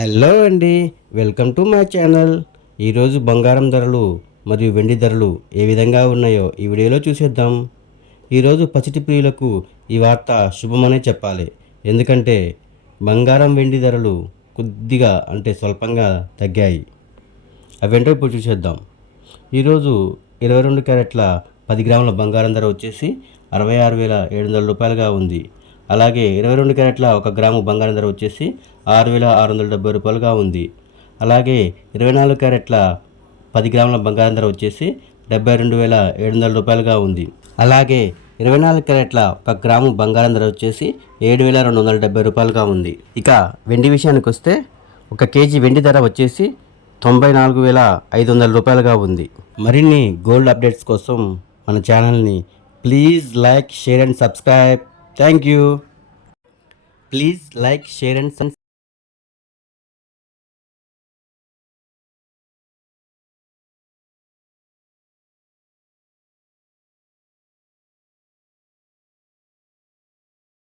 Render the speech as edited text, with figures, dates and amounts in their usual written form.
Hello అండి, welcome to my channel. ఈరోజు బంగారం ధరలు మరియు వెండి ధరలు ఏ విధంగా ఉన్నాయో ఈ వీడియోలో చూసేద్దాం. ఈరోజు పసిటి ప్రియులకు ఈ వార్త శుభమనే చెప్పాలి. ఎందుకంటే బంగారం వెండి ధరలు కొద్దిగా స్వల్పంగా తగ్గాయి. అవేంటో ఇప్పుడు చూసేద్దాం. ఈరోజు 22 క్యారెట్ల 10 గ్రాముల బంగారం ధర వచ్చేసి 66,700 రూపాయలుగా ఉంది. అలాగే 22 క్యారెట్ల 1 గ్రాము బంగారం ధర వచ్చేసి 6,670 రూపాయలుగా ఉంది. అలాగే 24 క్యారెట్ల 10 గ్రాముల బంగారం ధర వచ్చేసి 72,700 రూపాయలుగా ఉంది. అలాగే 24 క్యారెట్ల 1 గ్రాము బంగారం ధర వచ్చేసి 7,270 రూపాయలుగా ఉంది. ఇక వెండి విషయానికి వస్తే 1 కేజీ వెండి ధర వచ్చేసి 94,500 రూపాయలుగా ఉంది. మరిన్ని గోల్డ్ అప్డేట్స్ కోసం మన ఛానల్ని please like, share and subscribe. Thank you. Please like, share and